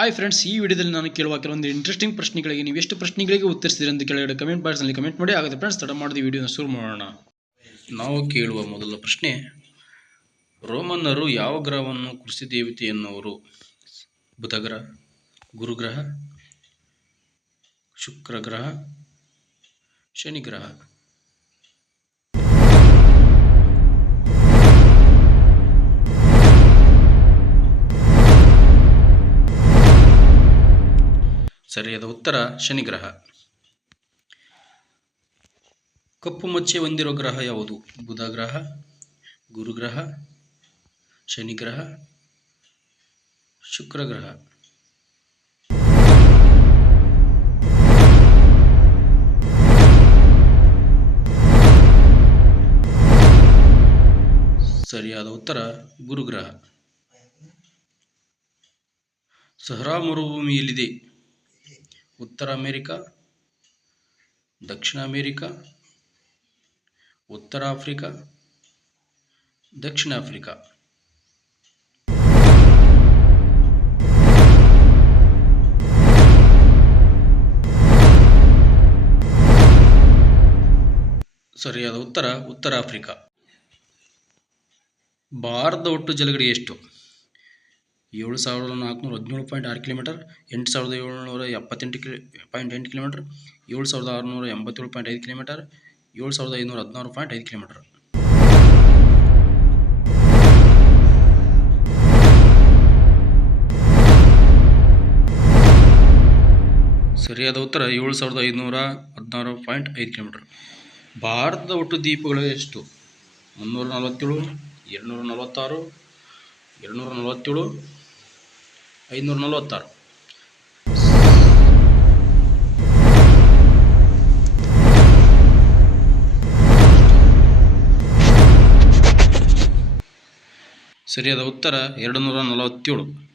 Hi friends, ಈ ವಿಡಿಯೋದಲ್ಲಿ ನಾನು ಕೇಳುವ ಕೆಲವೊಂದು ಇಂಟ್ರೆಸ್ಟಿಂಗ್ ಪ್ರಶ್ನೆಗಳಿಗೆ ನೀವು ಎಷ್ಟು ಪ್ರಶ್ನೆಗಳಿಗೆ ಉತ್ತರಿಸಿದ್ರೆ ಅಂತ ಕೆಳಗಡೆ ಕಮೆಂಟ್ ಬಾಕ್ಸ್ನಲ್ಲಿ ಕಮೆಂಟ್ ಮಾಡಿ. ಆಗುತ್ತೆ ಫ್ರೆಂಡ್ಸ್, ತಡ ಮಾಡಿದ ವಿಡಿಯೋನ ಶುರು ಮಾಡೋಣ. ನಾವು ಕೇಳುವ ಮೊದಲ ಪ್ರಶ್ನೆ, ರೋಮನ್ನರು ಯಾವ ಗ್ರಹವನ್ನು ಕೃಷಿ ದೇವತೆ ಎನ್ನುವರು? ಬುಧ ಗ್ರಹ, ಗುರುಗ್ರಹ, ಶುಕ್ರ ಗ್ರಹ, ಶನಿ ಗ್ರಹ. ಸರಿಯಾದ ಉತ್ತರ ಶನಿ ಗ್ರಹ. ಕಪ್ಪು ಮಚ್ಚೆ ಹೊಂದಿರುವ ಗ್ರಹ ಯಾವುದು? ಬುಧ ಗ್ರಹ, ಗುರುಗ್ರಹ, ಶನಿ ಗ್ರಹ, ಶುಕ್ರ ಗ್ರಹ. ಸರಿಯಾದ ಉತ್ತರ ಗುರುಗ್ರಹ. ಸಹರಾ ಮರುಭೂಮಿ ಎಲ್ಲಿದೆ? ಉತ್ತರ ಅಮೆರಿಕ, ದಕ್ಷಿಣ ಅಮೆರಿಕ, ಉತ್ತರ ಆಫ್ರಿಕಾ, ದಕ್ಷಿಣ ಆಫ್ರಿಕಾ. ಸರಿಯಾದ ಉತ್ತರ ಉತ್ತರ ಆಫ್ರಿಕಾ. ಭಾರತದ ಒಟ್ಟು ಜಲಗಡಿ ಎಷ್ಟು? 7,417.6 ಕಿಲೋಮೀಟರ್, 8,778.8 ಕಿಲೋಮೀಟರ್, 7,687.5 ಕಿಲೋಮೀಟರ್, 7,516.5 ಕಿಲೋಮೀಟರ್. ಸರಿಯಾದ ಉತ್ತರ 7,516.5 ಕಿಲೋಮೀಟರ್. ಭಾರತದ ಒಟ್ಟು ದ್ವೀಪಗಳು ಎಷ್ಟು? 347, 246, 247, 546. ಸರಿಯಾದ ಉತ್ತರ 247.